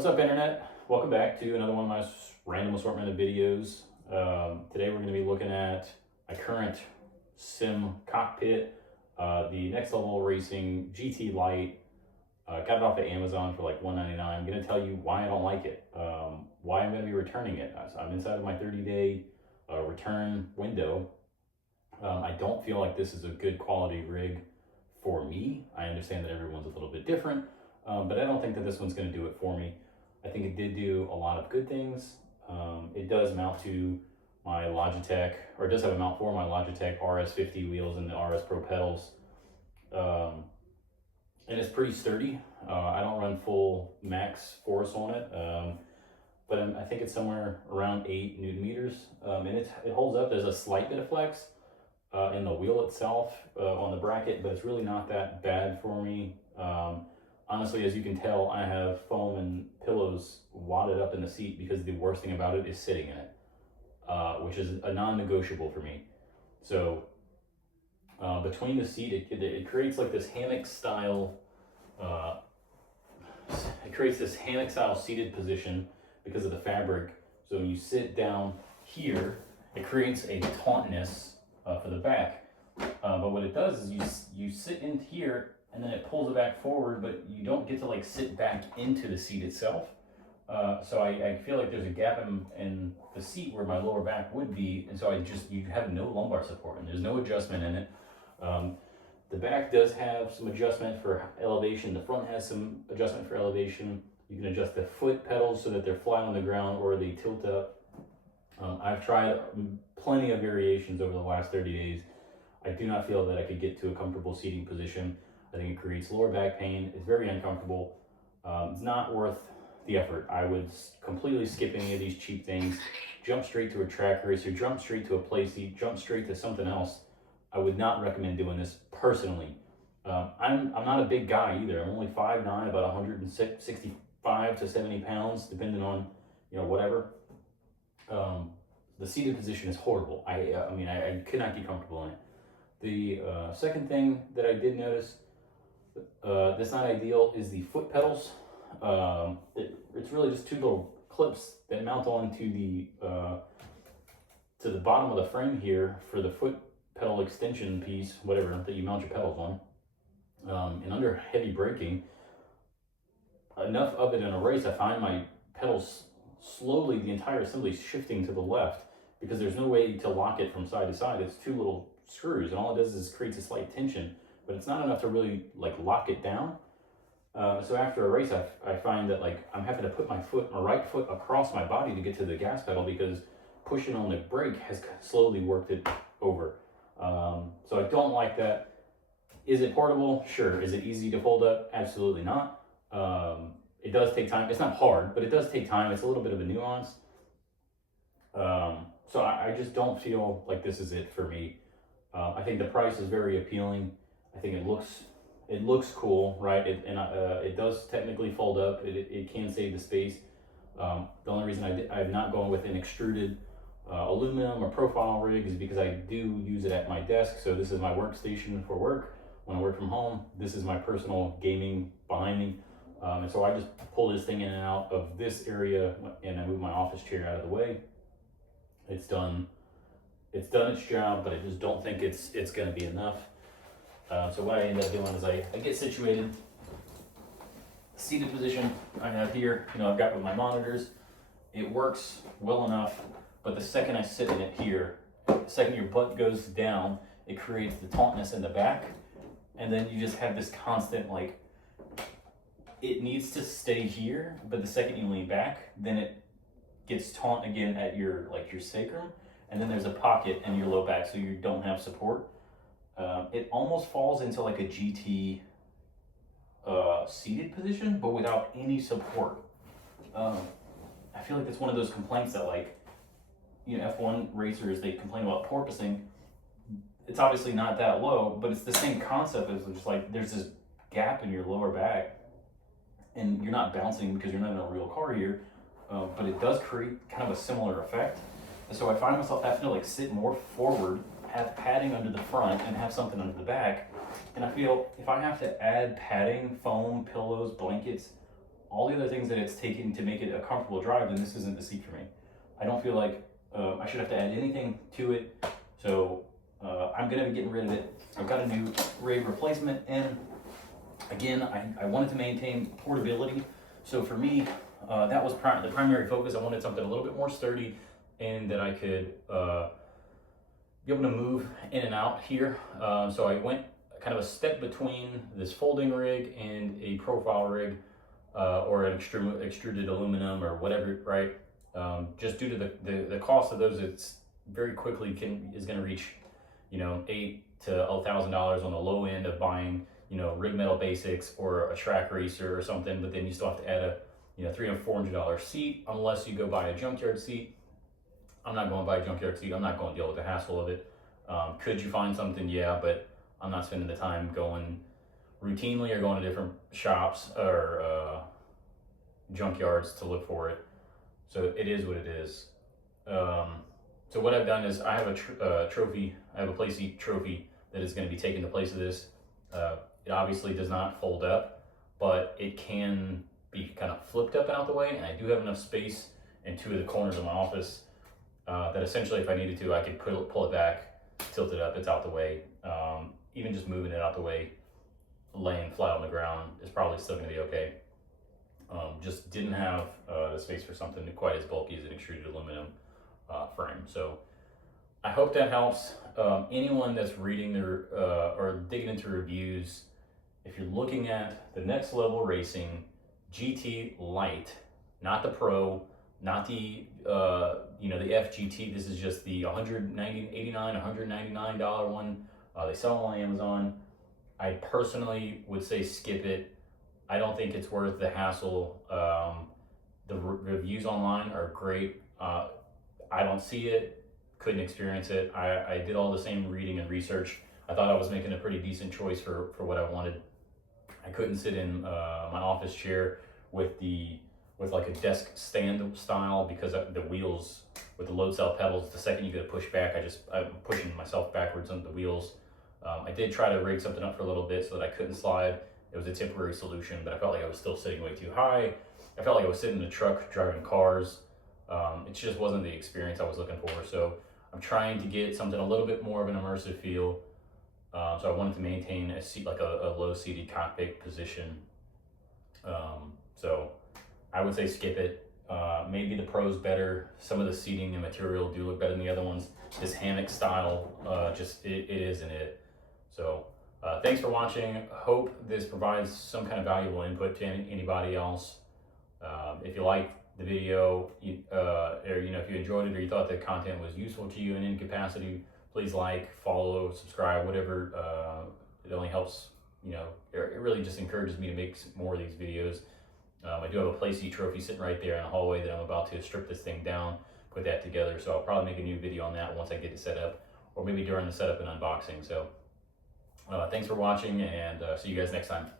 What's up, internet? Welcome back to another one of my random assortment of videos. Today we're going to be looking at my current sim cockpit, the Next Level Racing GT Lite. Got it off of Amazon for like $1.99. I'm going to tell you why I don't like it, why I'm going to be returning it. I'm inside of my 30-day return window. I don't feel like this is a good quality rig for me. I understand that everyone's a little bit different. But I don't think that this one's going to do it for me. I think it did do a lot of good things. It does mount to my Logitech, or it does have a mount for my Logitech RS50 wheels and the RS Pro pedals. And it's pretty sturdy. I don't run full max force on it, but I think it's somewhere around 8 Newton meters. And it holds up. There's a slight bit of flex in the wheel itself on the bracket, but it's really not that bad for me. Honestly, as you can tell, I have foam and pillows wadded up in the seat because the worst thing about it is sitting in it, which is a non-negotiable for me. So between the seat, it creates like this hammock style, seated position because of the fabric. So when you sit down here, it creates a tautness for the back. But what it does is you sit in here, and then it pulls it back forward, but you don't get to like sit back into the seat itself. So I feel like there's a gap in the seat where my lower back would be, and so you have no lumbar support, and there's no adjustment in it. The back does have some adjustment for elevation. The front has some adjustment for elevation. You can adjust the foot pedals so that they're flat on the ground or they tilt up. I've tried plenty of variations over the last 30 days. I do not feel that I could get to a comfortable seating position. I think it creates lower back pain. It's very uncomfortable. It's not worth the effort. I would completely skip any of these cheap things, jump straight to a track racer, jump straight to a playseat, jump straight to something else. I would not recommend doing this personally. I'm not a big guy either. I'm only 5'9", about 165 to 70 pounds, depending on whatever. The seated position is horrible. I mean, I could not get comfortable in it. The second thing that I did notice that's not ideal is the foot pedals. It's really just two little clips that mount on to the bottom of the frame here for the foot pedal extension piece, whatever that you mount your pedals on. And under heavy braking, enough of it in a race, I find my pedals slowly, the entire assembly is shifting to the left because there's no way to lock it from side to side. It's two little screws, and all it does is creates a slight tension, but it's not enough to really like lock it down. So after a race, I find that like I'm having to put my right foot across my body to get to the gas pedal because pushing on the brake has slowly worked it over. So I don't like that. Is it portable? Sure. Is it easy to fold up? Absolutely not. It does take time. It's not hard, but it does take time. It's a little bit of a nuance. So I just don't feel like this is it for me. I think the price is very appealing. I think it looks cool, right? It does technically fold up. It can save the space. The only reason I'm not going with an extruded aluminum or profile rig is because I do use it at my desk. So this is my workstation for work. When I work from home, this is my personal gaming behind me. And so I just pull this thing in and out of this area, and I move my office chair out of the way. It's done its job, but I just don't think it's going to be enough. So what I end up doing is I get situated. Seated position I have here, I've got with my monitors. It works well enough, but the second I sit in it here, the second your butt goes down, it creates the tautness in the back, and then you just have this constant like, it needs to stay here, but the second you lean back, then it gets taut again at your sacrum, and then there's a pocket in your low back, so you don't have support. It almost falls into like a GT seated position, but without any support. I feel like that's one of those complaints that F1 racers, they complain about porpoising. It's obviously not that low, but it's the same concept as just like there's this gap in your lower back, and you're not bouncing because you're not in a real car here, but it does create kind of a similar effect. And so I find myself having to like sit more forward, have padding under the front, and have something under the back. And I feel if I have to add padding, foam, pillows, blankets all the other things that it's taken to make it a comfortable drive, then this isn't the seat for me. I don't feel like I should have to add anything to it. So I'm gonna be getting rid of it. I've got a new rig replacement, and again, I wanted to maintain portability. So for me, that was the primary focus. I wanted something a little bit more sturdy and that I could be able to move in and out here. So I went kind of a step between this folding rig and a profile rig, or an extruded aluminum or whatever, right? Just due to the cost of those, it's very quickly is going to reach, you know, $8,000 to $1,000 on the low end of buying, you know, rig metal basics or a track racer or something. But then you still have to add a, you know, $300 or $400 seat, unless you go buy a junkyard seat. I'm not going to buy a junkyard seat. I'm not going to deal with the hassle of it. Could you find something? Yeah, but I'm not spending the time going routinely or going to different shops or junkyards to look for it. So it is what it is. So what I've done is I have a trophy. I have a playseat trophy that is going to be taking the place of this. It obviously does not fold up, but it can be kind of flipped up and out the way. And I do have enough space in two of the corners of my office that essentially, if I needed to, I could pull it back, tilt it up, it's out the way. Even just moving it out the way, laying flat on the ground is probably still going to be okay. Just didn't have the space for something quite as bulky as an extruded aluminum frame. So I hope that helps. Anyone that's reading their or digging into reviews, if you're looking at the next level racing GT Lite, not the Pro, not the you know, the FGT. This is just the $199 one. They sell them on Amazon. I personally would say skip it. I don't think it's worth the hassle. The reviews online are great. I don't see it, couldn't experience it. I did all the same reading and research. I thought I was making a pretty decent choice for what I wanted. I couldn't sit in my office chair with like a desk stand style, because the wheels with the load cell pedals, the second you go to push back, I'm pushing myself backwards on the wheels. I did try to rig something up for a little bit so that I couldn't slide. It was a temporary solution, but I felt like I was still sitting way too high. I felt like I was sitting in a truck driving cars. It just wasn't the experience I was looking for. So I'm trying to get something a little bit more of an immersive feel. So I wanted to maintain a seat, like a low seated cockpit position. So I would say skip it. Maybe the Pro's better. Some of the seating and material do look better than the other ones. This hammock style, it isn't it. So thanks for watching. Hope this provides some kind of valuable input to anybody else. If you liked the video, or you know, if you enjoyed it or you thought the content was useful to you in any capacity, please like, follow, subscribe, whatever. It only helps, you know, it really just encourages me to make more of these videos. I do have a playseat trophy sitting right there in the hallway that I'm about to strip this thing down, put that together. So I'll probably make a new video on that once I get it set up, or maybe during the setup and unboxing. So thanks for watching, and see you guys next time.